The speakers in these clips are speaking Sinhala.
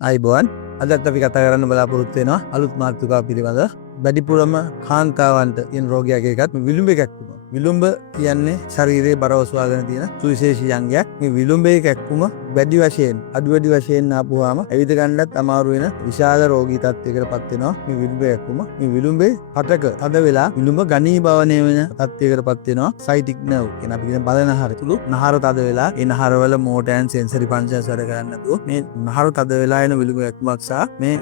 අයිබෝන් අදත් අපි කතා කරන්න බලාපොරොත්තු වෙනවා අලුත් මාතෘකාවක් පිළිබඳව. වැඩිපුරම කාන්තාවන්ට තියෙන රෝගයක් එකත් විලුඹ කැක්කුම. විලුඹ කියන්නේ ශරීරයේ බර ඔසවාගෙන තියෙන සුවිශේෂී අංගයක්. මේ විලුඹේ කැක්කුම වැඩි වශයෙන් අඩු වැඩි වශයෙන් ආපුවාම ඇවිද ගන්නත් අමාරු වෙන විශාල රෝගී තත්යකටපත් වෙනවා මේ විලුඹේ කැක්කුම. මේ විලුඹේ හටක තද වෙලා විලුඹ ඝනීභවනය වෙන තත්යකටපත් වෙනවා. සයිටික් නර්ව් කියන අපි කියන බලනහර තුළු නහර තද වෙලා ඒ නහරවල මෝටර් ඇන් සෙන්සරි ෆන්ක්ෂන්ස් වැඩ කරන්නේ නැතුව මේ නහර තද වෙලා එන විලුඹ කැක්කුමක් සහ මේ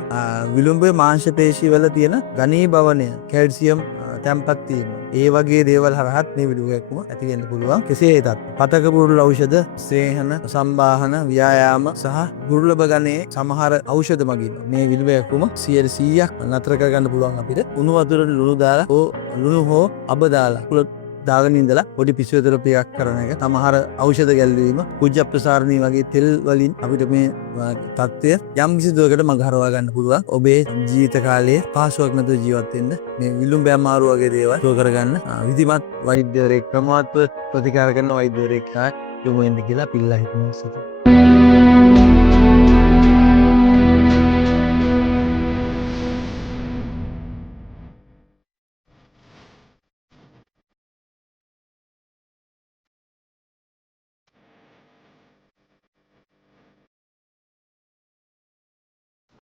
විලුඹේ මාංශ පේශි වල තියෙන ඝනීභවනය කැල්සියම් තැම්පත් වීම ඒ වගේ දේවල් හරහත් මේ විලුඹ කැක්කුම ඇති වෙන්න පුළුවන්. කෙසේ වෙතත් පතක පුරුල් ඖෂධ, සේහන, සම්බාහන, ව්‍යායාම සහ දුර්ලභ ගණයේ සමහර ඖෂධ මගින් මේ විලුඹ කැක්කුම 100% නතර කරගන්න පුළුවන් අපිට. උණු වතුරට ලුණු දාලා ලුණු හෝ අබ දාලා දාගෙන ඉඳලා පොඩි ෆිසියෝതെරපි එකක් කරන එක, සමහර ඖෂධ ගැල්වීම, කුජ්ජ ප්‍රසාරණී වගේ තෙල් වලින් අපිට මේ තත්ත්වය යම් කිසි දුරකට මඟ හරවා ගන්න පුළුවන්. ඔබේ ජීවිත කාලයේ පහසුවක් නැතුව ජීවත් වෙන්න මේ විලුඹ අමාරු වගේ දේවල් දුර කරගන්න විධිමත් වෛද්‍යවරයෙක්, ක්‍රමවත් ප්‍රතිකාර කරන වෛද්‍යවරයෙක් යොමු වෙන්න කියලා පිළිලා හිතනවා.